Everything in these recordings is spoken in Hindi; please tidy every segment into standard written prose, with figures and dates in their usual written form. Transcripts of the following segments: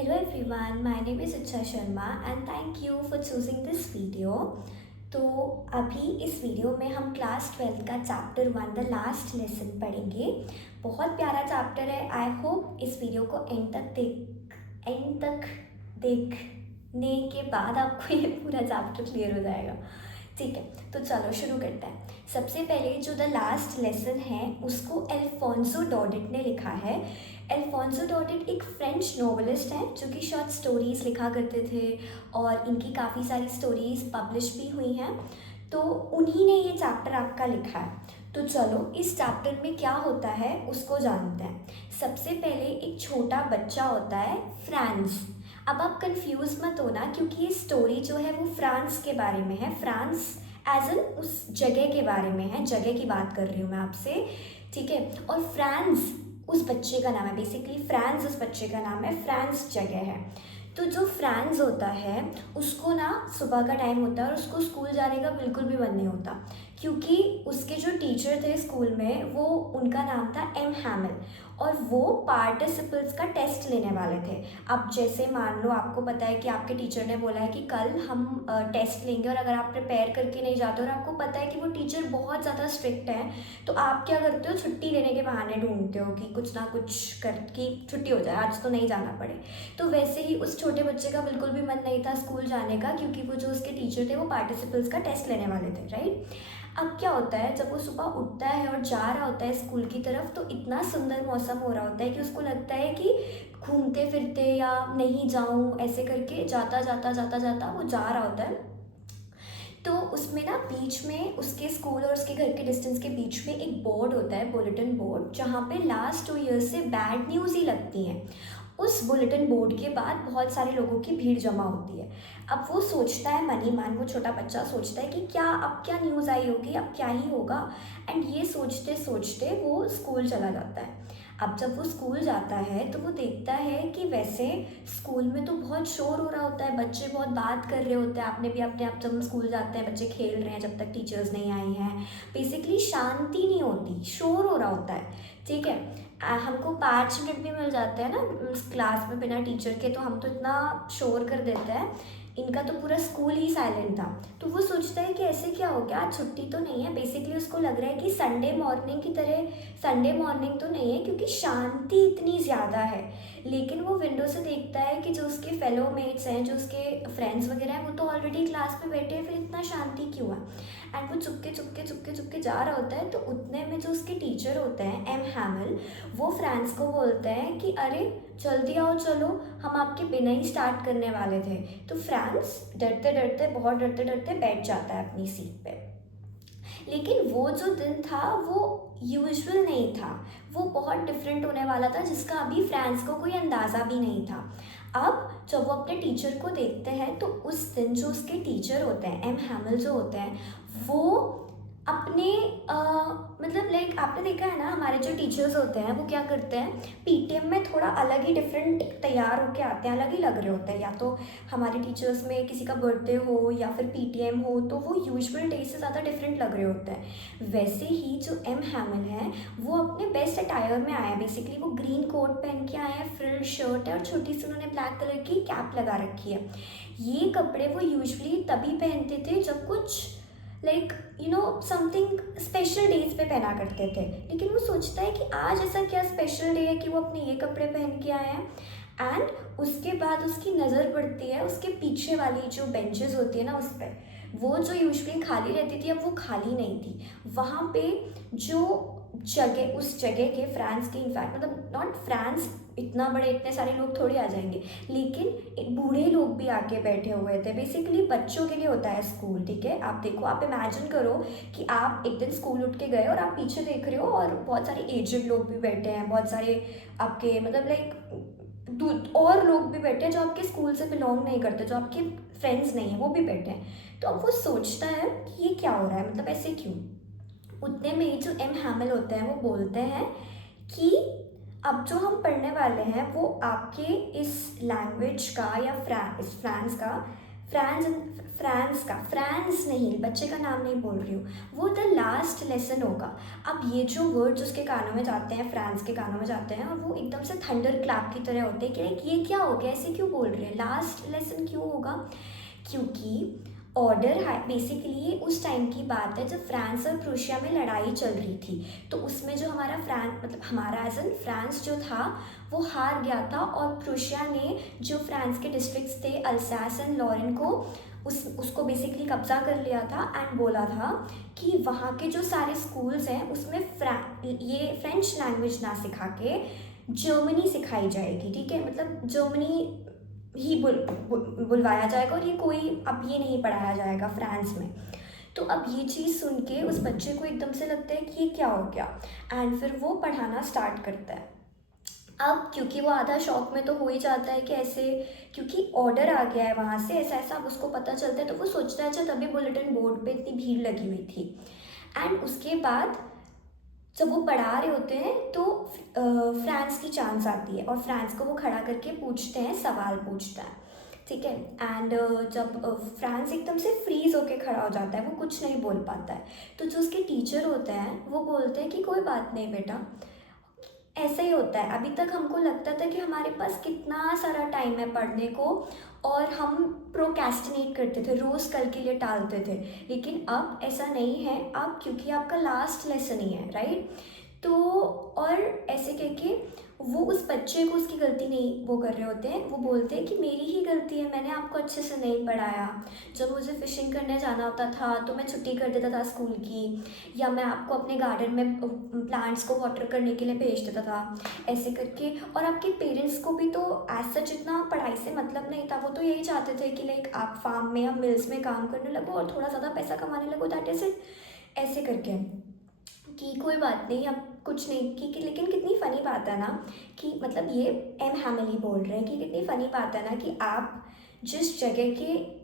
Hello everyone, my name is Icha Sharma and thank you for choosing this video. तो अभी इस वीडियो में हम क्लास 12 का चैप्टर 1 द लास्ट लेसन पढ़ेंगे। बहुत प्यारा चैप्टर है। आई होप इस वीडियो को एंड तक देखने के बाद आपको ये पूरा चैप्टर क्लियर हो जाएगा। ठीक है, तो चलो शुरू करते हैं। सबसे पहले जो द लास्ट लेसन है उसको अल्फोंसो डॉडेट ने लिखा है। अल्फोंसो डॉडेट एक फ्रेंच नोवेलिस्ट हैं जो कि शॉर्ट स्टोरीज़ लिखा करते थे और इनकी काफ़ी सारी स्टोरीज़ पब्लिश भी हुई हैं। तो उन्हीं ने ये चैप्टर आपका लिखा है। तो चलो इस चैप्टर में क्या होता है उसको जानते हैं। सबसे पहले एक छोटा बच्चा होता है फ्रांस। अब आप कंफ्यूज मत होना क्योंकि ये स्टोरी जो है वो फ्रांस के बारे में है। फ्रांस एज एन उस जगह के बारे में है, जगह की बात कर रही हूँ मैं आपसे। ठीक है, और फ्रांस उस बच्चे का नाम है। बेसिकली फ्रांस उस बच्चे का नाम है, फ्रांस जगह है। तो जो फ्रांस होता है उसको ना सुबह का टाइम होता है और उसको स्कूल जाने का बिल्कुल भी मन नहीं होता क्योंकि उसके जो टीचर थे स्कूल में वो उनका नाम था एम हैमिल और वो पार्टिसिपल्स का टेस्ट लेने वाले थे। अब जैसे मान लो आपको पता है कि आपके टीचर ने बोला है कि कल हम टेस्ट लेंगे और अगर आप प्रिपेयर करके नहीं जाते और आपको पता है कि वो टीचर बहुत ज़्यादा स्ट्रिक्ट है तो आप क्या करते हो, छुट्टी लेने के बहाने ढूंढते हो कि कुछ ना कुछ कर कि छुट्टी हो जाए, आज तो नहीं जाना पड़े। तो वैसे ही उस छोटे बच्चे का बिल्कुल भी मन नहीं था स्कूल जाने का क्योंकि वो जो उसके टीचर थे वो पार्टिसिपल्स का टेस्ट लेने वाले थे, राइट। अब क्या होता है, जब वो सुबह उठता है और जा रहा होता है स्कूल की तरफ तो इतना सुंदर मौसम हो रहा होता है कि उसको लगता है कि घूमते फिरते या नहीं जाऊं, ऐसे करके जाता जाता जाता जाता वो जा रहा होता है। तो उसमें ना बीच में उसके स्कूल और उसके घर के डिस्टेंस के बीच में एक बोर्ड होता है, बुलेटिन बोर्ड, जहाँ पे लास्ट 2 ईयर्स से बैड न्यूज़ ही लगती हैं। उस बुलेटिन बोर्ड के बाद बहुत सारे लोगों की भीड़ जमा होती है। अब वो सोचता है, मनी मान वो छोटा बच्चा सोचता है कि क्या अब क्या न्यूज़ आई होगी, अब क्या ही होगा। एंड ये सोचते सोचते वो स्कूल चला जाता है। अब जब वो स्कूल जाता है तो वो देखता है कि वैसे स्कूल में तो बहुत शोर हो रहा होता है, बच्चे बहुत बात कर रहे होते हैं। आपने भी अपने आप जब हम स्कूल जाते हैं बच्चे खेल रहे हैं जब तक टीचर्स नहीं आई हैं। बेसिकली शांति नहीं होती, शोर हो रहा होता है। ठीक है, हमको 5 मिनट भी मिल जाते हैं ना क्लास में बिना टीचर के तो हम तो इतना शोर कर देते हैं। इनका तो पूरा स्कूल ही साइलेंट था। तो वो सोचता है कि ऐसे क्या हो गया, आज छुट्टी तो नहीं है। बेसिकली उसको लग रहा है कि संडे मॉर्निंग की तरह संडे मॉर्निंग तो नहीं है क्योंकि शांति इतनी ज़्यादा है। लेकिन वो विंडो से देखता है कि जो उसके फेलो मेट्स हैं, जो उसके फ्रेंड्स वगैरह हैं, वो तो ऑलरेडी क्लास में बैठे हैं, फिर इतना शांति क्यों है। एंड वो चुपके चुपके चुपके चुपके जा रहा होता है। तो उतने में जो उसके टीचर होते हैं एम हैमिल, वो फ्रांस को बोलते हैं कि अरे जल्दी आओ, चलो हम आपके बिना ही स्टार्ट करने वाले थे। तो फ्रांस डरते डरते, बहुत डरते डरते बैठ जाता है अपनी सीट पे। लेकिन वो जो दिन था वो यूजुअल नहीं था, वो बहुत डिफरेंट होने वाला था जिसका अभी फ्रांस को कोई अंदाज़ा भी नहीं था। अब जब वो अपने टीचर को देखते हैं तो उस दिन जो उसके टीचर होते हैं एम हैमिल जो होते हैं वो अपने मतलब लाइक आपने देखा है ना हमारे जो टीचर्स होते हैं वो क्या करते हैं, पीटीएम में थोड़ा अलग ही डिफरेंट तैयार होके आते हैं, अलग ही लग रहे होते हैं। या तो हमारे टीचर्स में किसी का बर्थडे हो या फिर पीटीएम हो तो वो यूजुअल डे से ज़्यादा डिफरेंट लग रहे होते हैं। वैसे ही जो एम हैमिल है वो अपने बेस्ट अटायर में आया है। बेसिकली वो ग्रीन कोट पहन के आए हैं, फ्रिल शर्ट है और छोटी सी उन्होंने ब्लैक कलर की कैप लगा रखी है। ये कपड़े वो यूजुअली तभी पहनते थे जब कुछ लाइक समथिंग स्पेशल डेज पे पहना करते थे। लेकिन वो सोचता है कि आज ऐसा क्या स्पेशल डे है कि वो अपने ये कपड़े पहन के आए हैं। एंड उसके बाद उसकी नज़र पड़ती है उसके पीछे वाली जो बेंचेस होती है ना उस पर, वो जो यूजुअली खाली रहती थी अब वो खाली नहीं थी। वहाँ पे जो जगह, उस जगह के फ्रांस के, इनफैक्ट मतलब नॉट फ्रांस, इतना बड़े इतने सारे लोग थोड़ी आ जाएंगे, लेकिन बूढ़े लोग भी आके बैठे हुए थे। बेसिकली बच्चों के लिए होता है स्कूल। ठीक है, आप देखो, आप इमेजिन करो कि आप एक दिन स्कूल उठ के गए और आप पीछे देख रहे हो और बहुत सारे एजेड लोग भी बैठे हैं, बहुत सारे आपके मतलब लाइक और लोग भी बैठे हैं जो आपके स्कूल से बिलोंग नहीं करते, जो आपके फ्रेंड्स नहीं हैं, वो भी बैठे हैं। तो अब वो सोचता है कि ये क्या हो रहा है, मतलब ऐसे क्यों। उतने में जो एम हैमिल होते हैं वो बोलते हैं कि अब जो हम पढ़ने वाले हैं वो आपके इस लैंग्वेज का या इस फ्रांस का फ्रांस नहीं, बच्चे का नाम नहीं बोल रही हूँ, वो द लास्ट लेसन होगा। अब ये जो वर्ड्स उसके कानों में जाते हैं, फ्रांस के कानों में जाते हैं, और वो एकदम से थंडर क्लैप की तरह होते हैं कि लाइक ये क्या हो गया, ऐसे क्यों बोल रहे हैं, लास्ट लेसन क्यों होगा। क्योंकि ऑर्डर बेसिकली उस टाइम की बात है जब फ्रांस और प्रूशिया में लड़ाई चल रही थी। तो उसमें जो हमारा हमारा एज एन फ्रांस जो था वो हार गया था, और प्रूशिया ने जो फ्रांस के डिस्ट्रिक्ट्स थे अल्सास एंड लॉरेन को उसको बेसिकली कब्जा कर लिया था, एंड बोला था कि वहाँ के जो सारे स्कूल्स हैं उसमें ये फ्रेंच लैंग्वेज ना सिखा के जर्मनी सिखाई जाएगी। ठीक है, मतलब जर्मनी ही बुलवाया जाएगा, और ये कोई अब ये नहीं पढ़ाया जाएगा फ्रांस में। तो अब ये चीज़ सुन के उस बच्चे को एकदम से लगता है कि ये क्या हो गया, एंड फिर वो पढ़ाना स्टार्ट करता है। अब क्योंकि वो आधा शौक में तो हो ही जाता है कि ऐसे, क्योंकि ऑर्डर आ गया है वहाँ से ऐसा ऐसा, अब उसको पता चलता है, तो वो सोचता है अच्छा, तभी बुलेटिन बोर्ड पे इतनी भीड़ लगी हुई थी। एंड उसके बाद जब वो पढ़ा रहे होते हैं तो फ्रांस की चांस आती है, और फ्रांस को वो खड़ा करके पूछते हैं, सवाल पूछता है। ठीक है, एंड जब फ्रांस एकदम से फ्रीज होके खड़ा हो जाता है, वो कुछ नहीं बोल पाता है, तो जो उसके टीचर होते हैं वो बोलते हैं कि कोई बात नहीं बेटा, ऐसा ही होता है। अभी तक हमको लगता था कि हमारे पास कितना सारा टाइम है पढ़ने को, और हम प्रोक्रेस्टिनेट करते थे, रोज़ कल के लिए टालते थे, लेकिन अब ऐसा नहीं है। अब क्योंकि आपका लास्ट लेसन ही है, राइट। तो और ऐसे कह के वो उस बच्चे को उसकी गलती नहीं वो कर रहे होते हैं, वो बोलते हैं कि मेरी ही गलती है, मैंने आपको अच्छे से नहीं पढ़ाया। जब मुझे फ़िशिंग करने जाना होता था तो मैं छुट्टी कर देता था स्कूल की, या मैं आपको अपने गार्डन में प्लांट्स को वाटर करने के लिए भेज देता था, ऐसे करके। और आपके पेरेंट्स को भी तो एज सच इतना पढ़ाई से मतलब नहीं था, वो तो यही चाहते थे कि लाइक आप फार्म में या मिल्स में काम करने लगो और थोड़ा ज़्यादा पैसा कमाने लगो, दैट इज़ इट, ऐसे करके। कि कोई बात नहीं, अब कुछ नहीं कि लेकिन कितनी फ़नी बात है ना, कि मतलब ये एम हैमिली बोल रहे हैं कि कितनी फ़नी बात है ना कि आप जिस जगह के,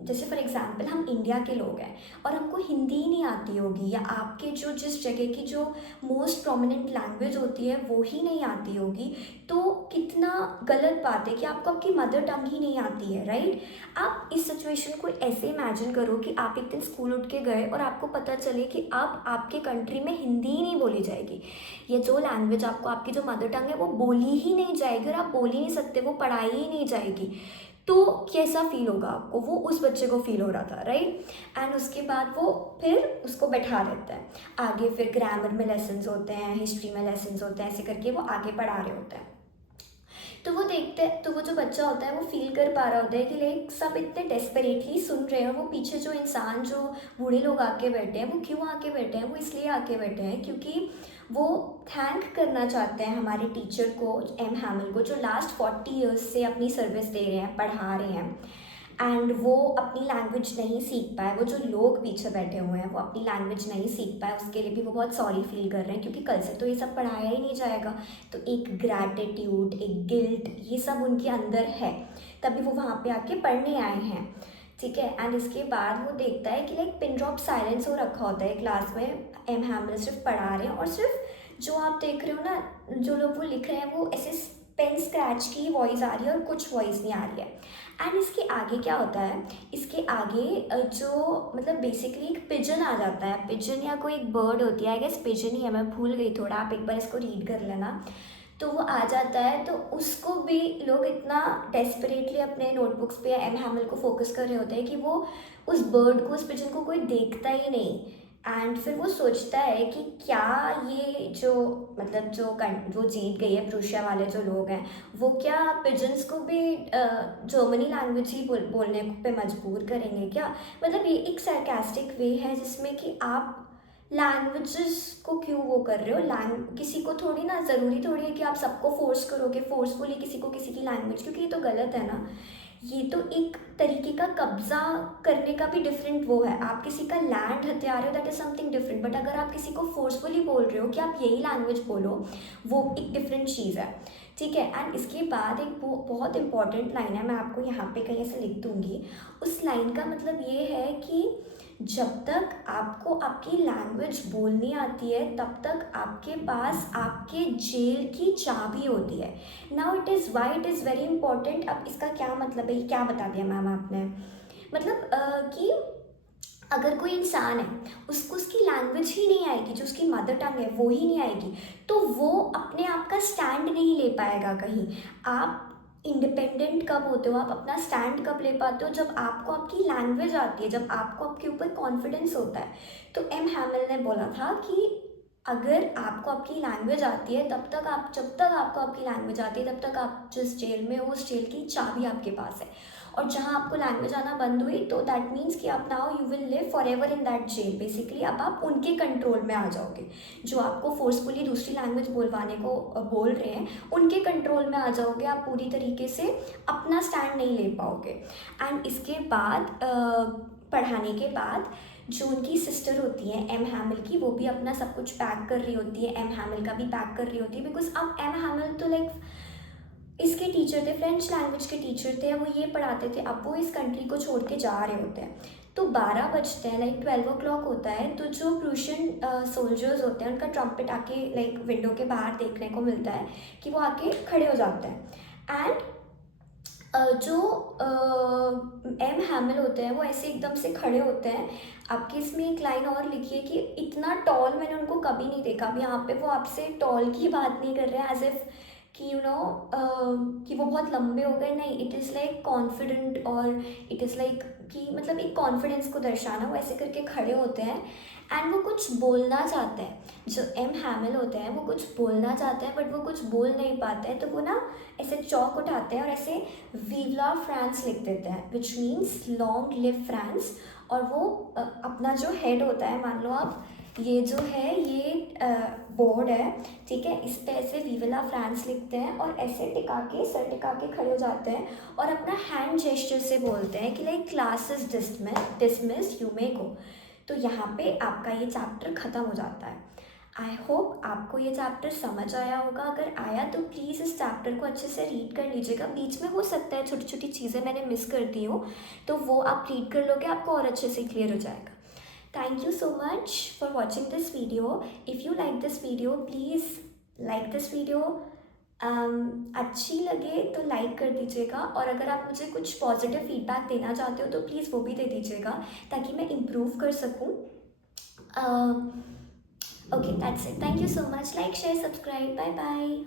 जैसे फॉर एग्जांपल हम इंडिया के लोग हैं और हमको हिंदी ही नहीं आती होगी, या आपके जो जिस जगह की जो मोस्ट प्रोमिनेंट लैंग्वेज होती है वो ही नहीं आती होगी, तो कितना गलत बात है कि आपको आपकी मदर टंग ही नहीं आती है, राइट। आप इस सिचुएशन को ऐसे इमेजिन करो कि आप एक दिन स्कूल उठ के गए और आपको पता चले कि अब आपके कंट्री में हिंदी ही नहीं बोली जाएगी, ये जो लैंग्वेज आपको आपकी जो मदर टंग है वो बोली ही नहीं जाएगी, और आप बोल ही नहीं सकते, वो पढ़ाई ही नहीं जाएगी, तो कैसा फील होगा आपको। वो उस बच्चे को फील हो रहा था, राइट। एंड उसके बाद वो फिर उसको बैठा देता है आगे, फिर ग्रामर में लेसन्स होते हैं, हिस्ट्री में लेसन्स होते हैं, ऐसे करके वो आगे पढ़ा रहे होते हैं। तो वो देखते हैं, तो वो जो बच्चा होता है वो फील कर पा रहा होता है कि लाइक सब इतने डेस्परेटली सुन रहे हैं, और वो पीछे जो इंसान, जो बूढ़े लोग आके बैठे हैं, वो क्यों आके बैठे हैं, वो इसलिए आके बैठे हैं क्योंकि वो थैंक करना चाहते हैं हमारे टीचर को, एम हैमिल को, जो लास्ट 40 ईयर्स से अपनी सर्विस दे रहे हैं, पढ़ा रहे हैं। एंड वो अपनी लैंग्वेज नहीं सीख पाए, वो जो लोग पीछे बैठे हुए हैं वो अपनी लैंग्वेज नहीं सीख पाए, उसके लिए भी वो बहुत सॉरी फील कर रहे हैं, क्योंकि कल से तो ये सब पढ़ाया ही नहीं जाएगा। तो एक ग्रैटिट्यूड, एक गिल्ट, ये सब उनके अंदर है, तभी वो वहाँ पे आके पढ़ने आए हैं। ठीक है, एंड इसके बाद वो देखता है कि लाइक पिन ड्रॉप साइलेंस हो रखा होता है क्लास में, एम हैमिल सिर्फ पढ़ा रहे हैं, और सिर्फ जो आप देख रहे हो ना, जो लोग वो लिख रहे हैं वो ऐसे पेन स्क्रैच की वॉइस आ रही है और कुछ वॉइस नहीं आ रही है। एंड इसके आगे क्या होता है, इसके आगे जो मतलब बेसिकली एक पिजन आ जाता है, पिजन या कोई एक बर्ड होती है, आई गेस पिजन ही है, मैं भूल गई थोड़ा, आप एक बार इसको रीड कर लेना। तो वो आ जाता है, तो उसको भी लोग इतना डेस्परेटली अपने नोटबुक्स पे एम हैमिल को फोकस कर रहे होते हैं कि वो उस बर्ड को, उस पिजन को कोई देखता ही नहीं। एंड फिर वो सोचता है कि क्या ये जो मतलब जो जीत गई है प्रूशिया वाले जो लोग हैं, वो क्या पिजन्स को भी जर्मनी लैंग्वेज ही बोलने पे मजबूर करेंगे क्या। मतलब ये एक सरकास्टिक वे है जिसमें कि आप लैंग्वेजेस को क्यों वो कर रहे हो, किसी को थोड़ी ना, ज़रूरी थोड़ी है कि आप सबको फोर्स करोगे, फोर्सफुली किसी को किसी की लैंग्वेज, क्योंकि ये तो गलत है ना। ये तो एक तरीके का कब्जा करने का भी डिफरेंट वो है, आप किसी का लैंड हथिया रहे हो, that is something different, but अगर आप किसी को फोर्सफुली बोल रहे हो कि आप यही लैंग्वेज बोलो, वो एक डिफरेंट चीज़ है। ठीक है, एंड इसके बाद एक बहुत इंपॉर्टेंट लाइन है, मैं आपको यहाँ पे कहीं ऐसे लिख दूँगी। उस लाइन का मतलब ये है कि जब तक आपको आपकी लैंग्वेज बोलनी आती है तब तक आपके पास आपके जेल की चाबी होती है। Now it is why it is very important. अब इसका क्या मतलब है, ये क्या बता दिया मैम आपने, मतलब कि अगर कोई इंसान है, उसको उसकी लैंग्वेज ही नहीं आएगी, जो उसकी मदर टंग है वो ही नहीं आएगी, तो वो अपने आप का स्टैंड नहीं ले पाएगा कहीं। आप इंडिपेंडेंट कब होते हो, आप अपना स्टैंड कब ले पाते हो, जब आपको आपकी लैंग्वेज आती है, जब आपको आपके ऊपर कॉन्फिडेंस होता है। तो एम हैमिल ने बोला था कि अगर आपको आपकी लैंग्वेज आती है तब तक आप, जब तक आपको आपकी लैंग्वेज आती है तब तक आप जिस जेल में हो उस जेल की चाबी आपके पास है। और जहाँ आपको लैंग्वेज आना बंद हुई तो दैट मीन्स कि आप now you will live forever in that jail. Basically अब आप उनके कंट्रोल में आ जाओगे, जो आपको फोर्सफुली दूसरी लैंग्वेज बोलवाने को बोल रहे हैं, उनके कंट्रोल में आ जाओगे। आप पूरी तरीके से अपना स्टैंड नहीं ले पाओगे। एंड इसके बाद पढ़ाने के बाद जो उनकी सिस्टर होती है एम हैमिल की, वो भी अपना सब कुछ पैक कर रही होती है, एम हैमिल का भी पैक कर रही होती है। बिकॉज अब एम हैमिल तो लाइक इसके टीचर थे, फ्रेंच लैंग्वेज के टीचर थे, वो ये पढ़ाते थे, अब वो इस कंट्री को छोड़ के जा रहे होते हैं। तो 12 बजते हैं, लाइक 12 o'clock होता है, तो जो प्रूशियन सोल्जर्स होते हैं उनका ट्रम्पेट आके लाइक विंडो के बाहर देखने को मिलता है कि वो आके खड़े हो जाते हैं। एंड जो एम हैमिल होते हैं वो ऐसे एकदम से खड़े होते हैं। आपकी इसमें एक लाइन और लिखी है कि इतना टॉल मैंने उनको कभी नहीं देखा। अब यहाँ पे वो आपसे टॉल की बात नहीं कर रहे हैं एज इफ कि यू नो कि वो बहुत लंबे हो गए, नहीं, इट इज़ लाइक कॉन्फिडेंट, और इट इज़ लाइक कि मतलब एक कॉन्फिडेंस को दर्शाना, वो ऐसे करके खड़े होते हैं। एंड वो कुछ बोलना चाहते हैं, जो एम हैमिल होते हैं वो कुछ बोलना चाहते हैं बट वो कुछ बोल नहीं पाते हैं। तो वो ना ऐसे चौक उठाते हैं और ऐसे वीला फ्रांस लिख देते हैं, which means long live France. और वो अपना जो हेड होता है, मान लो आप ये जो है ये बोर्ड है, ठीक है, इस पे ऐसे वीवला फ्रांस लिखते हैं और ऐसे टिका के, सर टिका के खड़े हो जाते हैं और अपना हैंड जेस्चर से बोलते हैं कि like class is dismissed, you may go. तो यहाँ पे आपका ये चैप्टर ख़त्म हो जाता है। आई होप आपको ये चैप्टर समझ आया होगा। अगर आया तो प्लीज़ इस चैप्टर को अच्छे से रीड कर लीजिएगा। बीच में हो सकता है छोटी छोटी चीज़ें मैंने मिस कर दी हो, तो वो आप रीड कर लोगे, आपको और अच्छे से क्लियर हो जाएगा। Thank you so much for watching this video. If you like this video, please like this video. अच्छी लगे तो लाइक कर दीजिएगा, और अगर आप मुझे कुछ पॉजिटिव फीडबैक देना चाहते हो तो प्लीज़ वो भी दे दीजिएगा ताकि मैं इम्प्रूव कर सकूँ। Okay, that's it. Thank you so much. Like, share, subscribe. Bye bye.